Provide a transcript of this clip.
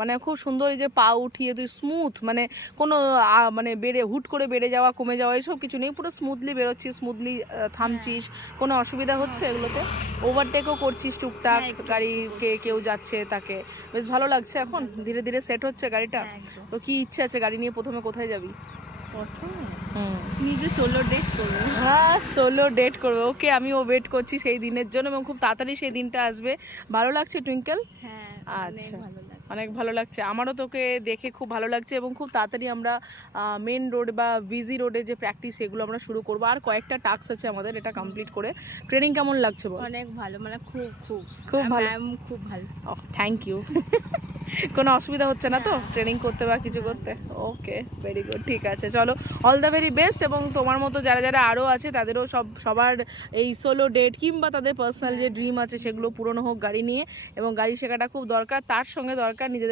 মানে খুব সুন্দর, এই যে পা উঠিয়ে তুই স্মুথ, মানে কোনো মানে হুট করে বেড়ে যাওয়া কমে যাওয়া এসব কিছু নেই, পুরো স্মুথলি বেরোচ্ছিস, স্মুথলি থামছিস, কোনো অসুবিধা হচ্ছে এগুলোতে? ওভারটেকও করছিস টুকটাক, গাড়ি কেউ যাচ্ছে তাকে, বেশ ভালো লাগছে। এখন ধীরে ধীরে সেট হচ্ছে গাড়িটা। তো কি ইচ্ছে আছে গাড়ি নিয়ে প্রথমে কোথায় যাবি? নিজে সোলো ডেট করবো। হ্যাঁ, সোলো ডেট করবে। ওকে, আমিও ওয়েট করছি সেই দিনের জন্য এবং খুব তাড়াতাড়ি সেই দিনটা আসবে। ভালো লাগছে টুইঙ্কেল? হ্যাঁ, আচ্ছা, অনেক ভালো লাগছে। আমারও তোকে দেখে খুব ভালো লাগছে এবং খুব তাড়াতাড়ি আমরা মেন রোড বা বিজি রোডে যে প্র্যাকটিস সেগুলো আমরা শুরু করবো। আর কয়েকটা টাস্ক আছে আমাদের, এটা কমপ্লিট করে। ট্রেনিং কেমন লাগছে বল? অনেক ভালো, মানে খুব খুব খুব ভালো। খুব ভালো। ও, থ্যাংক ইউ। কোনো অসুবিধা হচ্ছে না তো ট্রেনিং করতে বা কিছু করতে? ওকে, ভেরি গুড, ঠিক আছে, চলো, অল দ্য ভেরি বেস্ট। এবং তোমার মতো যারা যারা আরও আছে তাদেরও সবার এই সোলো ডেট কিংবা তাদের পার্সোনাল যে ড্রিম আছে সেগুলো পূরণ হোক গাড়ি নিয়ে। এবং গাড়ি শেখাটা খুব দরকার, তার সঙ্গে দরকার নিজেদের